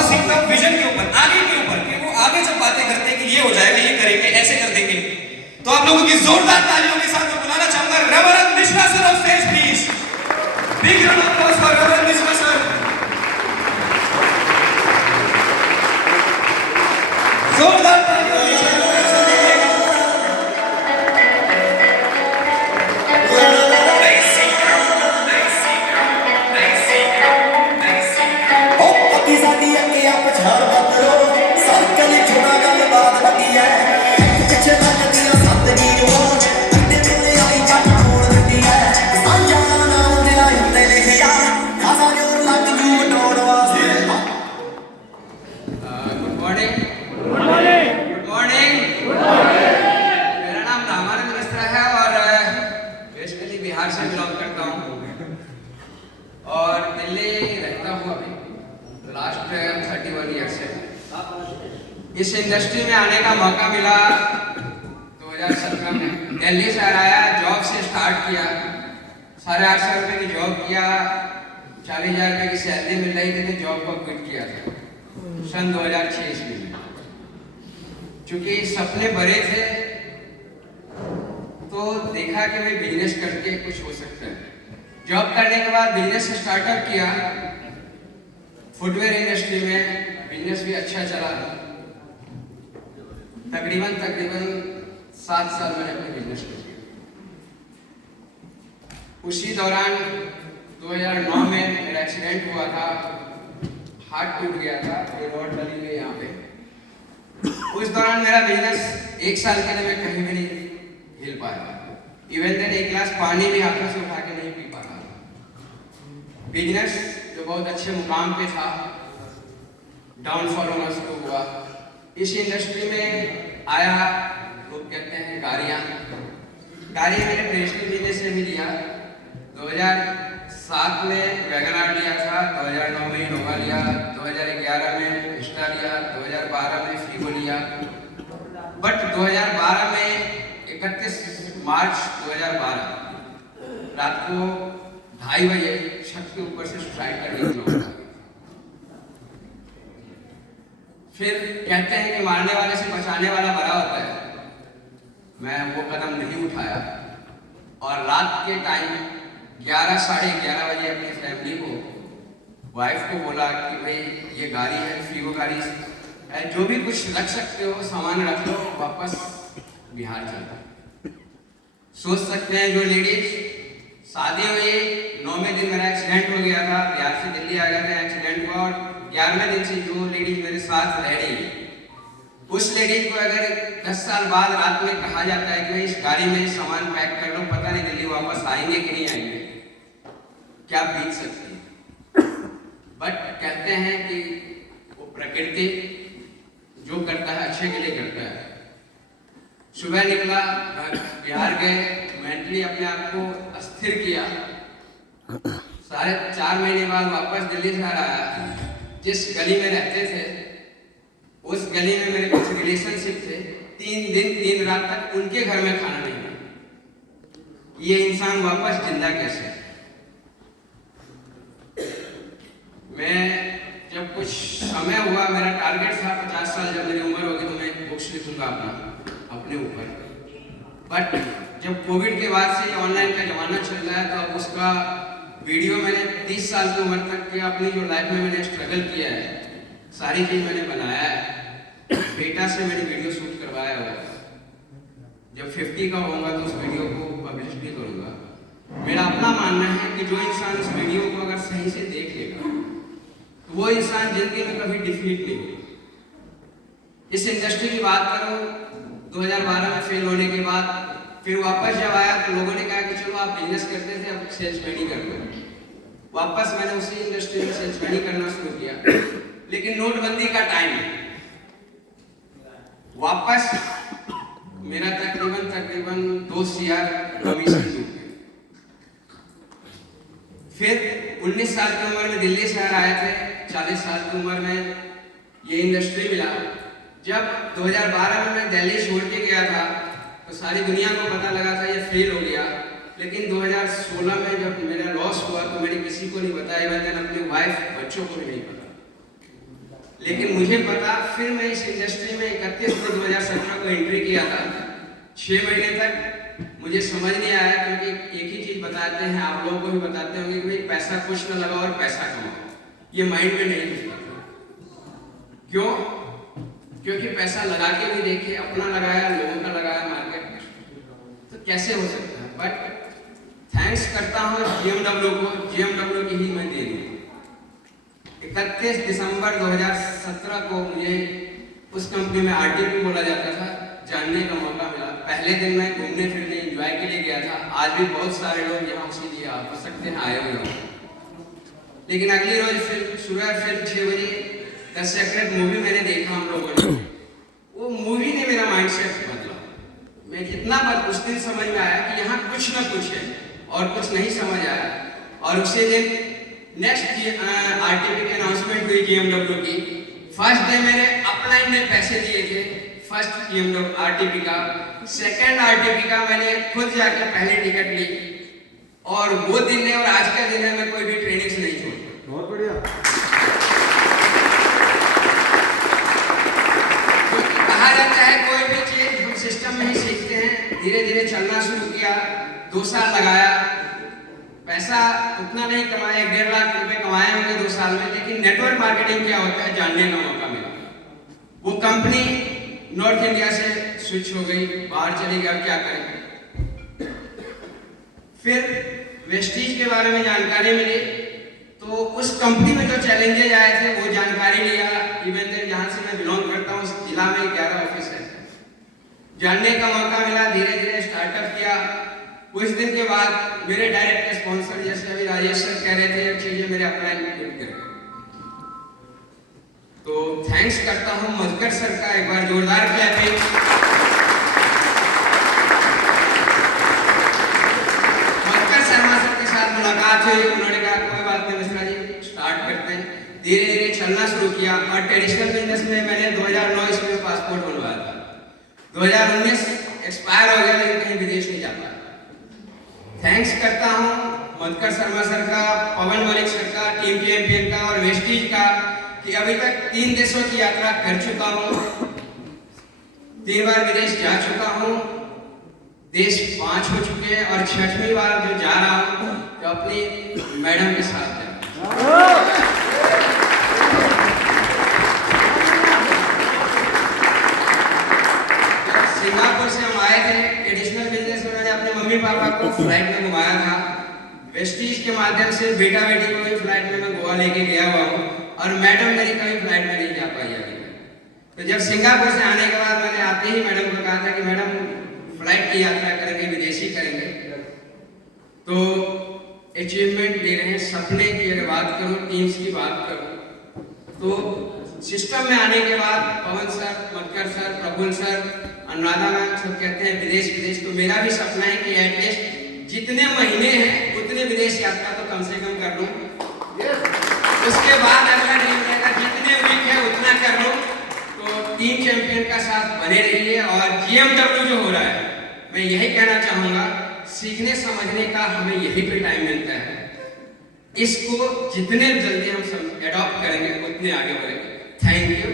बहुत सीखता हूँ विजन के ऊपर, आगे के ऊपर, कि वो आगे जब बातें करते हैं कि ये हो जाएगा, ये करेंगे, ऐसे कर देंगे। तो आप लोगों की जोरदार तालियों के साथ मैं बुलाना चाहूंगा reverend Mishra sir on stage please. Big round of applause for reverend Mishra sir. जोरदार तालियों के साथ इस इंडस्ट्री में आने का मौका मिला 2017 में। दिल्ली से आया, जॉब से स्टार्ट किया, 850 रुपये की जॉब किया, 40,000 रुपये की सैलरी मिल रही थी, तो जॉब को क्विट किया था सन 2006 ईस्वी में। चूंकि सपने बड़े थे तो देखा कि भाई बिजनेस करके कुछ हो सकता है। जॉब करने के बाद बिजनेस स्टार्टअप किया, फुटवेयर इंडस्ट्री में बिजनेस भी अच्छा चला। तकरीबन 7 साल मैंने अपने बिजनेस को किया। उसी दौरान 2009 में मेरा एक्सीडेंट हुआ था, हाथ टूट गया था, ये रोड डली हुई यहाँ पे। उस दौरान मेरा बिजनेस 1 साल के लिए मैं कहीं भी नहीं हिल पाया। इवन देन 1 गिलास पानी भी हाथों से उठा के नहीं पी पाता। बिजनेस जो बहुत अच्छे मुकाम पे था, डाउनफॉल होना शुरू हुआ। इस इंडस्ट्री में आया, लोग कहते हैं गाड़ी मैंने प्रेस्टीज बिजनेस से भी लिया। 2007 में वैगनार लिया था, 2009 में इनोवा लिया, 2011 में विस्टा लिया, 2012 में फीगो लिया। बट 2012 में 31 मार्च 2012 रात को 2:30 बजे छत के ऊपर से सुसाइड करने की लोग। फिर कहते हैं कि मारने वाले से बचाने वाला बड़ा होता है। मैं वो कदम नहीं उठाया और रात के टाइम 11 साढ़े 11 बजे अपनी फैमिली को, वाइफ को बोला कि भाई ये गाड़ी है, फीगो गाड़ी है, जो भी कुछ रख सकते हो सामान रख लो, वापस बिहार चलता। सोच सकते हैं जो लेडीज शादी हुई, 9वें दिन मेरा एक्सीडेंट हो गया था, बिहार से दिल्ली आ गया था एक्सीडेंट हुआ, और 11वें दिन से जो लेडीज मेरे साथ रह रही, उस लेडीज को अगर 10 साल बाद रात में कहा जाता है कि इस गाड़ी में सामान पैक कर लो, पता नहीं दिल्ली वापस आएंगे कि नहीं आएंगे, क्या बीत सकती है। बट कहते हैं कि वो प्रकृति जो करता है अच्छे के लिए करता है। सुबह निकला, बिहार गए, मेंटली अपने आप को अस्थिर किया। 4.5 महीने बाद वापस दिल्ली से आया। जिस गली में रहते थे उस गली में मेरे कुछ रिलेशनशिप थे, 3 दिन 3 रात तक उनके घर में खाना नहीं मिला। ये इंसान वापस जिंदा कैसे? मैं जब कुछ समय हुआ, मेरा टारगेट था 50 साल जब मेरी उम्र होगी तो मैं बुक्स लिखूंगा अपने ऊपर। बट जब कोविड के बाद से ऑनलाइन का जमाना चल रहा है तो अब उसका वीडियो मैंने 30 साल की उम्र तक के अपनी जो लाइफ में मैंने स्ट्रगल किया है, सारी चीज मैंने बनाया है। बेटा से मैंने वीडियो शूट करवाया हुआ है। जब 50 का होगा तो उस वीडियो को पब्लिश भी करूंगा। मेरा अपना मानना है कि जो इंसान इस वीडियो को अगर सही से देख लेगा तो वो इंसान जिंदगी में कभी डिफीट नहीं होगा। इस इंडस्ट्री की बात करूं, 2012 में फेल होने के बाद फिर वापस जब आया तो लोगों ने कहा कि चलो आप बिजनेस करते थे, अब सेल्समैन ही कर दो। वापस मैंने उसी इंडस्ट्री में सेल्समैन करना शुरू किया। लेकिन नोटबंदी का टाइम वापस मेरा तकरीबन 2 CR कमीशन डूब गया। फिर 19 साल की उम्र में दिल्ली शहर आए थे, 40 साल की उम्र में ये इंडस्ट्री मिला। जब 2012 में मैं दिल्ली छोड़ के गया था तो सारी दुनिया को पता लगा था ये फेल हो गया। लेकिन 2016 में जब मेरा लॉस हुआ तो मैंने किसी को नहीं बताया, मैंने अपनी वाइफ बच्चों को भी नहीं पता। लेकिन मुझे पता, फिर मैं इस इंडस्ट्री में 31 मई 2017 को एंट्री किया था। 6 महीने तक मुझे समझ नहीं आया, क्योंकि एक ही चीज बताते हैं, आप लोगों को भी बताते होंगे कि भाई पैसा कुछ न लगाओ और पैसा कमाओ, ये माइंड में नहीं घुसता। क्यों? क्योंकि पैसा लगा के भी देखिए, अपना लगाया, लोगों का लगाया मार्केट, तो कैसे हो सकता है। बट थैंक्स करता हूँ GMW को, GMW की ही मैं दे दूँ। 31 दिसंबर 2017 को मुझे उस कंपनी में RTP बोला जाता था, जानने का मौका मिला। पहले दिन मैं घूमने फिरने एंजॉय के लिए गया था। आज भी बहुत सारे लोग यहाँ उसी लिए आ सकते हैं, आए हुए हो। लेकिन अगली रोज फिर सुबह 6 बजे द सीक्रेट मूवी मैंने देखा हम लोगों ने। वो मूवी ने मेरा माइंडसेट बदला। मैं इतना उस दिन समझ में आया कि यहाँ कुछ ना कुछ है, और कुछ नहीं समझ आया। और उसी दिन नेक्स्ट RTP की अनाउंसमेंट हुई GMW की। फर्स्ट डे मैंने अपलाइन में पैसे दिए थे, फर्स्ट GMW RTP का। सेकंड RTP का मैंने खुद जाकर पहले टिकट ली, और वो दिन है और आज का दिन है, मैं कोई भी ट्रेनिंग से नहीं छोड़ता। बहुत बढ़िया। कहा जाता है कोई भी चीज हम सिस्टम में ही सीखते हैं। धीरे धीरे चलना शुरू किया, 2 साल लगाया, पैसा उतना नहीं कमाया, 1.5 लाख रुपए कमाए होंगे 2 साल में। लेकिन नेटवर्क मार्केटिंग क्या होता है जानने का मौका मिला। वो कंपनी नॉर्थ इंडिया से स्विच हो गई, बाहर चली गई, अब क्या करें। फिर वेस्टीज के बारे में जानकारी मिली, तो उस कंपनी में जो चैलेंजेज आए थे वो जानकारी लिया। इवन जहाँ से मैं बिलोंग करता हूँ, उस जिला में 11 ऑफिस है, जानने का मौका मिला। धीरे धीरे स्टार्टअप किया। कुछ दिन के बाद मेरे डायरेक्ट स्पॉन्सर, जैसे अभी राजेश सर कह रहे थे, ये चीजें मेरे अपलाइन कर गए। तो थैंक्स करता हूँ मधुकर सर का, एक बार जोरदार क्लैपिंग। मधुकर शर्मा सर के साथ मुलाकात हुई, उन्होंने कहा कोई बात नहीं मिश्रा जी, स्टार्ट करते हैं। धीरे धीरे चलना शुरू किया, और ट्रेडिशनल बिजनेस में मैंने 2009 ईस्वी में पासपोर्ट बनवाया था। 2019 एक्सपायर हो गया, लेकिन कहीं विदेश नहीं जा पाया। थैंक्स करता हूँ मधुकर शर्मा सर का, पवन मलिक सर का, टीम चैंपियन का और वेस्टीज का, कि अभी तक 3 देशों की यात्रा कर चुका हूँ, 3 बार विदेश जा चुका हूँ, देश 5 हो चुके हैं, और 6वीं बार जो जा रहा हूँ तो अपनी मैडम के साथ जा रहा हूँ। सिंगापुर से हम आए थे, ट्रेडिशनल बिजनेस में मैंने अपने मम्मी पापा को फ्लाइट में घुमाया था। वेस्टीज के माध्यम से बेटा बेटी को भी फ्लाइट में मैं गोवा लेके गया हुआ हूँ, और मैडम मेरी कभी फ्लाइट में नहीं जा पाई अभी। तो जब सिंगापुर से आने के बाद मैंने आते ही मैडम को कहा था कि मैडम फ्लाइट की यात्रा करेंगे, विदेशी करेंगे, तो अचीवमेंट ले रहे हैं, सपने की अगर बात करूँ, टीम्स की बात करूँ, तो सिस्टम में आने के बाद Pawan sir, Madhukar sir, Prafull sir, Anuradha ma'am सब कहते हैं विदेश। तो मेरा भी सपना है कि एटलीस्ट जितने महीने हैं उतने विदेश यात्रा तो कम से कम कर लूं। उसके बाद अगला ड्रीम रहेगा जितने वीक है उतना कर लूं। तो टीम चैंपियन का साथ बने रहिए। और GMW जो हो रहा है, मैं यही कहना चाहूंगा, सीखने समझने का हमें यही पे टाइम मिलता है। इसको जितने जल्दी हम सब एडॉप्ट करेंगे उतने आगे बढ़ेंगे। Thank you.